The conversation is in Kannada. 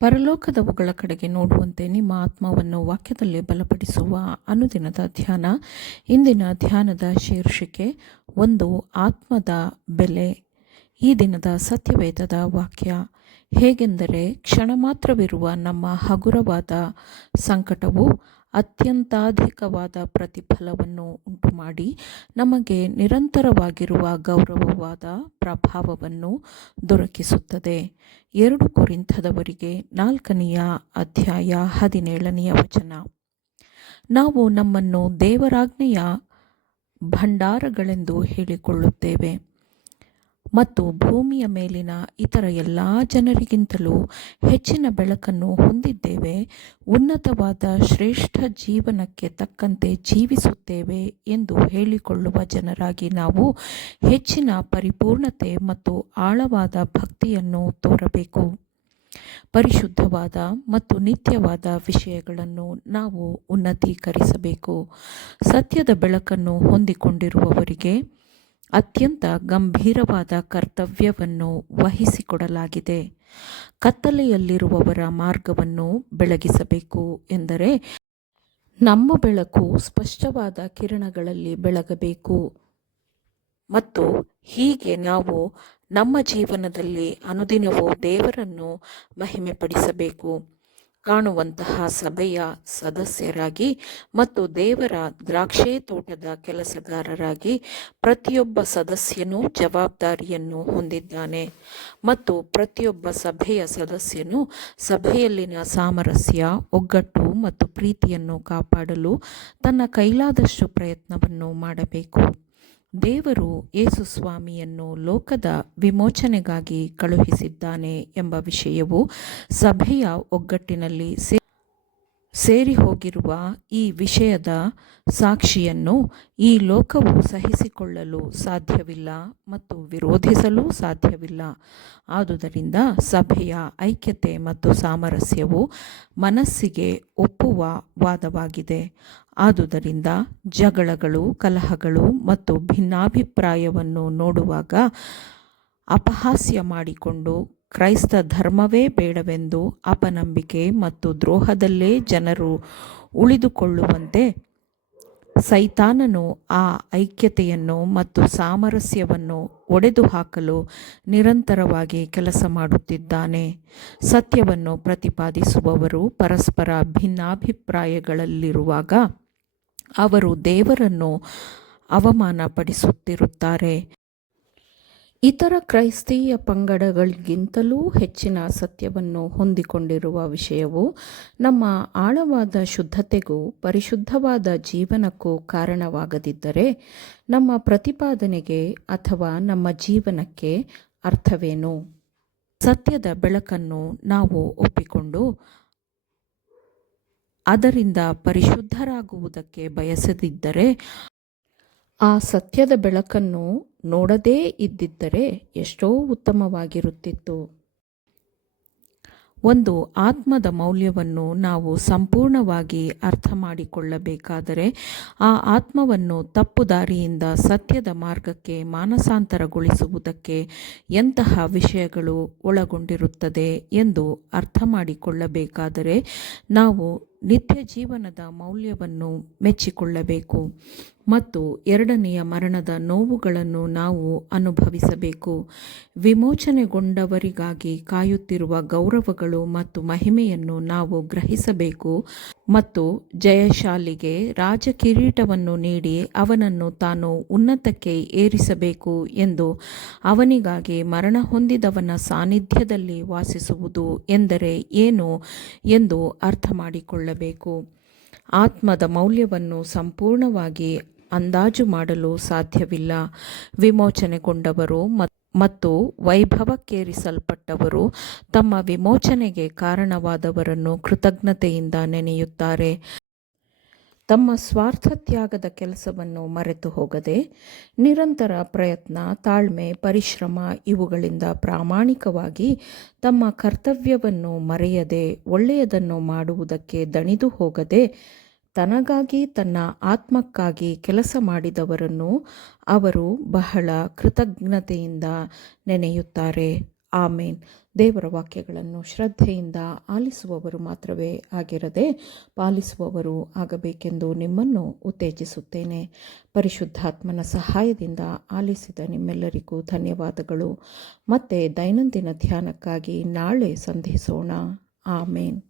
ಪರಲೋಕದವುಗಳ ಕಡೆಗೆ ನೋಡುವಂತೆ ನಿಮ್ಮ ಆತ್ಮವನ್ನು ವಾಕ್ಯದಲ್ಲಿ ಬಲಪಡಿಸುವ ಅನುದಿನದ ಧ್ಯಾನ. ಇಂದಿನ ಧ್ಯಾನದ ಶೀರ್ಷಿಕೆ ಒಂದು ಆತ್ಮದ ಬೆಲೆ. ಈ ದಿನದ ಸತ್ಯವೇದದ ವಾಕ್ಯ ಹೇಗೆಂದರೆ, ಕ್ಷಣ ಮಾತ್ರವಿರುವ ನಮ್ಮ ಹಗುರವಾದ ಸಂಕಟವು ಅತ್ಯಂತಾಧಿಕವಾದ ಪ್ರತಿಫಲವನ್ನು ಉಂಟುಮಾಡಿ ನಮಗೆ ನಿರಂತರವಾಗಿರುವ ಗೌರವವಾದ ಪ್ರಭಾವವನ್ನು ದೊರಕಿಸುತ್ತದೆ. 2 ಕೊರಿಂಥದವರಿಗೆ 4ನೇ ಅಧ್ಯಾಯ 17ನೇ ವಚನ. ನಾವು ನಮ್ಮನ್ನು ದೇವರಾಜ್ಞೆಯ ಭಂಡಾರಗಳೆಂದು ಹೇಳಿಕೊಳ್ಳುತ್ತೇವೆ ಮತ್ತು ಭೂಮಿಯ ಮೇಲಿನ ಇತರ ಎಲ್ಲ ಜನರಿಗಿಂತಲೂ ಹೆಚ್ಚಿನ ಬೆಳಕನ್ನು ಹೊಂದಿದ್ದೇವೆ. ಉನ್ನತವಾದ ಶ್ರೇಷ್ಠ ಜೀವನಕ್ಕೆ ತಕ್ಕಂತೆ ಜೀವಿಸುತ್ತೇವೆ ಎಂದು ಹೇಳಿಕೊಳ್ಳುವ ಜನರಾಗಿ ನಾವು ಹೆಚ್ಚಿನ ಪರಿಪೂರ್ಣತೆ ಮತ್ತು ಆಳವಾದ ಭಕ್ತಿಯನ್ನು ತೋರಬೇಕು. ಪರಿಶುದ್ಧವಾದ ಮತ್ತು ನಿತ್ಯವಾದ ವಿಷಯಗಳನ್ನು ನಾವು ಉನ್ನತೀಕರಿಸಬೇಕು. ಸತ್ಯದ ಬೆಳಕನ್ನು ಹೊಂದಿಕೊಂಡಿರುವವರಿಗೆ ಅತ್ಯಂತ ಗಂಭೀರವಾದ ಕರ್ತವ್ಯವನ್ನು ವಹಿಸಿಕೊಡಲಾಗಿದೆ. ಕತ್ತಲೆಯಲ್ಲಿರುವವರ ಮಾರ್ಗವನ್ನು ಬೆಳಗಿಸಬೇಕು ಎಂದರೆ ನಮ್ಮ ಬೆಳಕು ಸ್ಪಷ್ಟವಾದ ಕಿರಣಗಳಲ್ಲಿ ಬೆಳಗಬೇಕು ಮತ್ತು ಹೀಗೆ ನಾವು ನಮ್ಮ ಜೀವನದಲ್ಲಿ ಅನುದಿನವೂ ದೇವರನ್ನು ಮಹಿಮೆಪಡಿಸಬೇಕು. ಕಾಣುವಂತಹ ಸಭೆಯ ಸದಸ್ಯರಾಗಿ ಮತ್ತು ದೇವರ ದ್ರಾಕ್ಷೆ ತೋಟದ ಕೆಲಸಗಾರರಾಗಿ ಪ್ರತಿಯೊಬ್ಬ ಸದಸ್ಯನೂ ಜವಾಬ್ದಾರಿಯನ್ನು ಹೊಂದಿದ್ದಾನೆ ಮತ್ತು ಪ್ರತಿಯೊಬ್ಬ ಸಭೆಯ ಸದಸ್ಯನು ಸಭೆಯಲ್ಲಿನ ಸಾಮರಸ್ಯ, ಒಗ್ಗಟ್ಟು ಮತ್ತು ಪ್ರೀತಿಯನ್ನು ಕಾಪಾಡಲು ತನ್ನ ಕೈಲಾದಷ್ಟು ಪ್ರಯತ್ನವನ್ನು ಮಾಡಬೇಕು. ದೇವರು ಯೇಸು ಸ್ವಾಮಿಯನ್ನು ಲೋಕದ ವಿಮೋಚನೆಗಾಗಿ ಕಳುಹಿಸಿದ್ದಾನೆ ಎಂಬ ವಿಷಯವು ಸಭೆಯ ಒಗ್ಗಟ್ಟಿನಲ್ಲಿ ಸೇರಿ ಹೋಗಿರುವ ಈ ವಿಷಯದ ಸಾಕ್ಷಿಯನ್ನು ಈ ಲೋಕವು ಸಹಿಸಿಕೊಳ್ಳಲು ಸಾಧ್ಯವಿಲ್ಲ ಮತ್ತು ವಿರೋಧಿಸಲು ಸಾಧ್ಯವಿಲ್ಲ. ಆದುದರಿಂದ ಸಭೆಯ ಐಕ್ಯತೆ ಮತ್ತು ಸಾಮರಸ್ಯವು ಮನಸ್ಸಿಗೆ ಒಪ್ಪುವ ವಾದವಾಗಿದೆ. ಆದುದರಿಂದ ಜಗಳಗಳು, ಕಲಹಗಳು ಮತ್ತು ಭಿನ್ನಾಭಿಪ್ರಾಯವನ್ನು ನೋಡುವಾಗ ಅಪಹಾಸ್ಯ ಮಾಡಿಕೊಂಡು ಕ್ರೈಸ್ತ ಧರ್ಮವೇ ಬೇಡವೆಂದು ಅಪನಂಬಿಕೆ ಮತ್ತು ದ್ರೋಹದಲ್ಲೇ ಜನರು ಉಳಿದುಕೊಳ್ಳುವಂತೆ ಸೈತಾನನು ಆ ಐಕ್ಯತೆಯನ್ನು ಮತ್ತು ಸಾಮರಸ್ಯವನ್ನು ಒಡೆದು ಹಾಕಲು ನಿರಂತರವಾಗಿ ಕೆಲಸ ಮಾಡುತ್ತಿದ್ದಾನೆ. ಸತ್ಯವನ್ನು ಪ್ರತಿಪಾದಿಸುವವರು ಪರಸ್ಪರ ಭಿನ್ನಾಭಿಪ್ರಾಯಗಳಲ್ಲಿರುವಾಗ ಅವರು ದೇವರನ್ನು ಅವಮಾನಪಡಿಸುತ್ತಿರುತ್ತಾರೆ. ಇತರ ಕ್ರೈಸ್ತೀಯ ಪಂಗಡಗಳಿಗಿಂತಲೂ ಹೆಚ್ಚಿನ ಸತ್ಯವನ್ನು ಹೊಂದಿಕೊಂಡಿರುವ ವಿಷಯವು ನಮ್ಮ ಆಳವಾದ ಶುದ್ಧತೆಗೂ ಪರಿಶುದ್ಧವಾದ ಜೀವನಕ್ಕೂ ಕಾರಣವಾಗದಿದ್ದರೆ ನಮ್ಮ ಪ್ರತಿಪಾದನೆಗೆ ಅಥವಾ ನಮ್ಮ ಜೀವನಕ್ಕೆ ಅರ್ಥವೇನು? ಸತ್ಯದ ಬೆಳಕನ್ನು ನಾವು ಒಪ್ಪಿಕೊಂಡು ಅದರಿಂದ ಪರಿಶುದ್ಧರಾಗುವುದಕ್ಕೆ ಬಯಸದಿದ್ದರೆ, ಆ ಸತ್ಯದ ಬೆಳಕನ್ನು ನೋಡದೇ ಇದ್ದಿದ್ದರೆ ಎಷ್ಟೋ ಉತ್ತಮವಾಗಿರುತ್ತಿತ್ತು. ಒಂದು ಆತ್ಮದ ಮೌಲ್ಯವನ್ನು ನಾವು ಸಂಪೂರ್ಣವಾಗಿ ಅರ್ಥ ಮಾಡಿಕೊಳ್ಳಬೇಕಾದರೆ ಆ ಆತ್ಮವನ್ನು ತಪ್ಪು ದಾರಿಯಿಂದ ಸತ್ಯದ ಮಾರ್ಗಕ್ಕೆ ಮಾನಸಾಂತರಗೊಳಿಸುವುದಕ್ಕೆ ಎಂತಹ ವಿಷಯಗಳು ಒಳಗೊಂಡಿರುತ್ತದೆ ಎಂದು ಅರ್ಥ ಮಾಡಿಕೊಳ್ಳಬೇಕಾದರೆ ನಾವು ನಿತ್ಯ ಜೀವನದ ಮೌಲ್ಯವನ್ನು ಮೆಚ್ಚಿಕೊಳ್ಳಬೇಕು ಮತ್ತು 2ನೆಯ ಮರಣದ ನೋವುಗಳನ್ನು ನಾವು ಅನುಭವಿಸಬೇಕು. ವಿಮೋಚನೆಗೊಂಡವರಿಗಾಗಿ ಕಾಯುತ್ತಿರುವ ಗೌರವಗಳು ಮತ್ತು ಮಹಿಮೆಯನ್ನು ನಾವು ಗ್ರಹಿಸಬೇಕು ಮತ್ತು ಜಯಶಾಲಿಗೆ ರಾಜಕಿರೀಟವನ್ನು ನೀಡಿ ಅವನನ್ನು ತಾನು ಉನ್ನತಕ್ಕೆ ಏರಿಸಬೇಕು ಎಂದು ಅವನಿಗಾಗಿ ಮರಣ ಹೊಂದಿದವನ ಸಾನ್ನಿಧ್ಯದಲ್ಲಿ ವಾಸಿಸುವುದು ಎಂದರೆ ಏನು ಎಂದು ಅರ್ಥ ಮಾಡಿಕೊಳ್ಳಬೇಕು. ಆತ್ಮದ ಮೌಲ್ಯವನ್ನು ಸಂಪೂರ್ಣವಾಗಿ ಅಂದಾಜು ಮಾಡಲು ಸಾಧ್ಯವಿಲ್ಲ. ವಿಮೋಚನೆಗೊಂಡವರು ಮತ್ತು ವೈಭವಕ್ಕೇರಿಸಲ್ಪಟ್ಟವರು ತಮ್ಮ ವಿಮೋಚನೆಗೆ ಕಾರಣವಾದವರನ್ನು ಕೃತಜ್ಞತೆಯಿಂದ ನೆನೆಯುತ್ತಾರೆ. ತಮ್ಮ ಸ್ವಾರ್ಥತ್ಯಾಗದ ಕೆಲಸವನ್ನು ಮರೆತು ಹೋಗದೆ ನಿರಂತರ ಪ್ರಯತ್ನ, ತಾಳ್ಮೆ, ಪರಿಶ್ರಮ ಇವುಗಳಿಂದ ಪ್ರಾಮಾಣಿಕವಾಗಿ ತಮ್ಮ ಕರ್ತವ್ಯವನ್ನು ಮರೆಯದೆ ಒಳ್ಳೆಯದನ್ನು ಮಾಡುವುದಕ್ಕೆ ದಣಿದು ಹೋಗದೆ ತನಗಾಗಿ ತನ್ನ ಆತ್ಮಕ್ಕಾಗಿ ಕೆಲಸ ಮಾಡಿದವರನ್ನು ಅವರು ಬಹಳ ಕೃತಜ್ಞತೆಯಿಂದ ನೆನೆಯುತ್ತಾರೆ. ಆಮೇನ್. ದೇವರ ವಾಕ್ಯಗಳನ್ನು ಶ್ರದ್ಧೆಯಿಂದ ಆಲಿಸುವವರು ಮಾತ್ರವೇ ಆಗಿರದೆ ಪಾಲಿಸುವವರು ಆಗಬೇಕೆಂದು ನಿಮ್ಮನ್ನು ಉತ್ತೇಜಿಸುತ್ತೇನೆ. ಪರಿಶುದ್ಧಾತ್ಮನ ಸಹಾಯದಿಂದ ಆಲಿಸಿದ ನಿಮ್ಮೆಲ್ಲರಿಗೂ ಧನ್ಯವಾದಗಳು. ಮತ್ತೆ ದೈನಂದಿನ ಧ್ಯಾನಕ್ಕಾಗಿ ನಾಳೆ ಸಂಧಿಸೋಣ. ಆಮೇನ್.